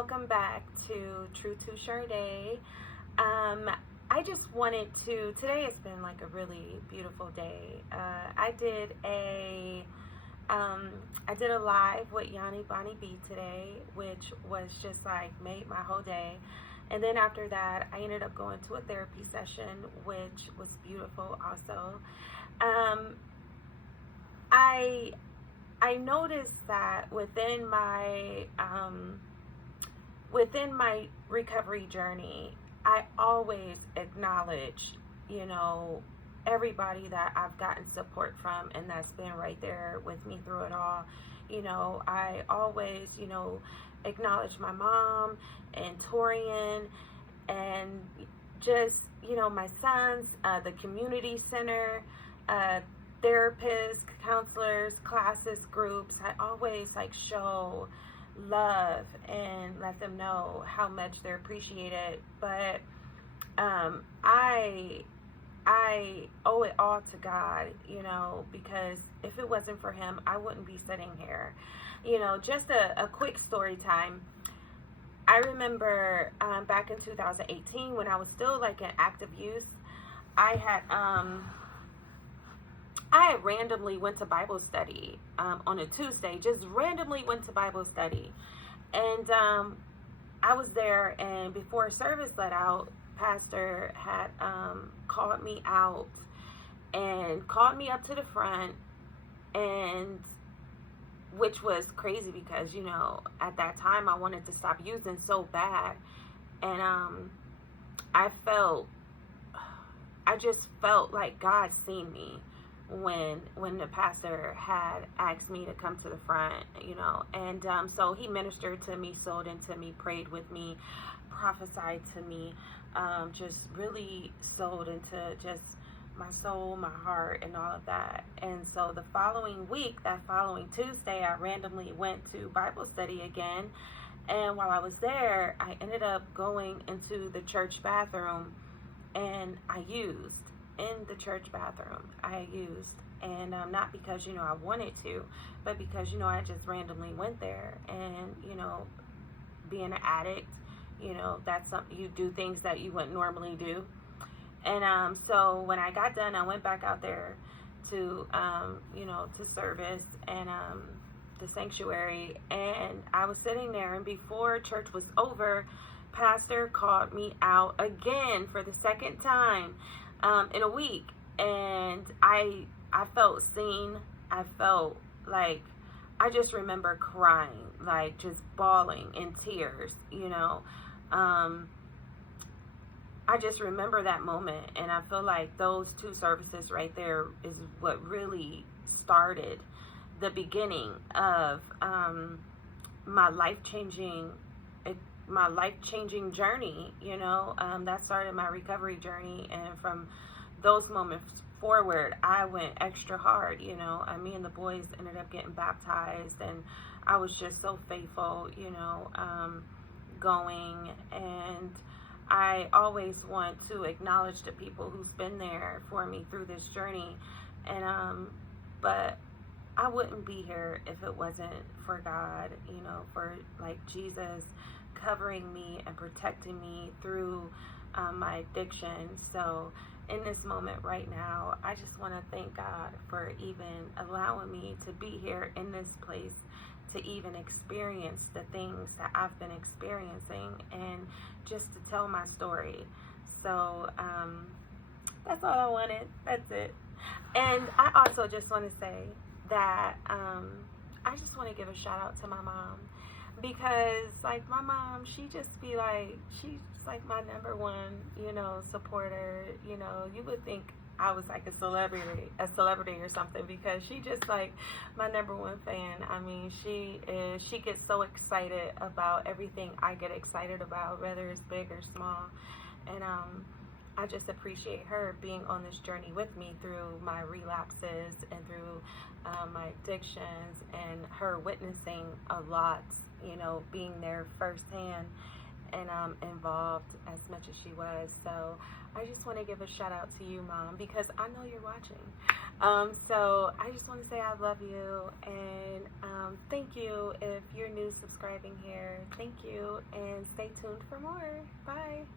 welcome back to True to Sade. I just wanted to, today has been like a really beautiful day. I did a live with Yanni Bonnie B today, which was just like made my whole day. And then after that, I ended up going to a therapy session, which was beautiful also. Um, I I noticed that within my recovery journey, I always acknowledge, you know, everybody that I've gotten support from and that's been right there with me through it all. I always, acknowledge my mom and Torian and just, my sons, the community center, uh, therapists, counselors, classes, groups. I always like show love and let them know how much they're appreciated. But I owe it all to God, because if it wasn't for Him, I wouldn't be sitting here. Just a quick story time. I remember back in 2018 when I was still like in active use, I had randomly went to Bible study on a Tuesday. Just randomly went to Bible study, and I was there. And before service let out, Pastor had called me out and called me up to the front, and which was crazy because at that time I wanted to stop using so bad, and I felt I just felt like God seen me when the pastor had asked me to come to the front, and so he ministered to me, sowed into me, prayed with me, prophesied to me, just really sowed into just my soul, my heart, and all of that. And so the following week, that following Tuesday, I randomly went to Bible study again. And while I was there, I ended up going into the church bathroom, and I used in the church bathroom. And not because I wanted to, but because I just randomly went there. And being an addict, that's something, you do things that you wouldn't normally do. And so when I got done, I went back out there to to service and the sanctuary, and I was sitting there, and before church was over, pastor called me out again for the second time in a week. And I felt seen. I felt like, I just remember crying, like just bawling in tears, I just remember that moment, and I feel like those two services right there is what really started the beginning of my life-changing journey. That started my recovery journey, and from those moments forward, I went extra hard. Me and the boys ended up getting baptized, and I was just so faithful, going. And I always want to acknowledge the people who's been there for me through this journey. And but I wouldn't be here if it wasn't for God, for like Jesus covering me and protecting me through my addiction. So in this moment right now, I just want to thank God for even allowing me to be here in this place, to even experience the things that I've been experiencing, and just to tell my story. So that's all I wanted. That's it. And I also just want to say that I just want to give a shout out to my mom, because like my mom, she just be like, she's like my number one, supporter. You would think I was like a celebrity or something, because she just like my number one fan. I mean, she gets so excited about everything I get excited about, whether it's big or small. And I just appreciate her being on this journey with me through my relapses and through my addictions, and her witnessing a lot, being there firsthand. and involved as much as she was. So I just want to give a shout out to you, Mom, because I know you're watching. So I just want to say I love you, and thank you. If you're new subscribing here, thank you, and stay tuned for more. Bye.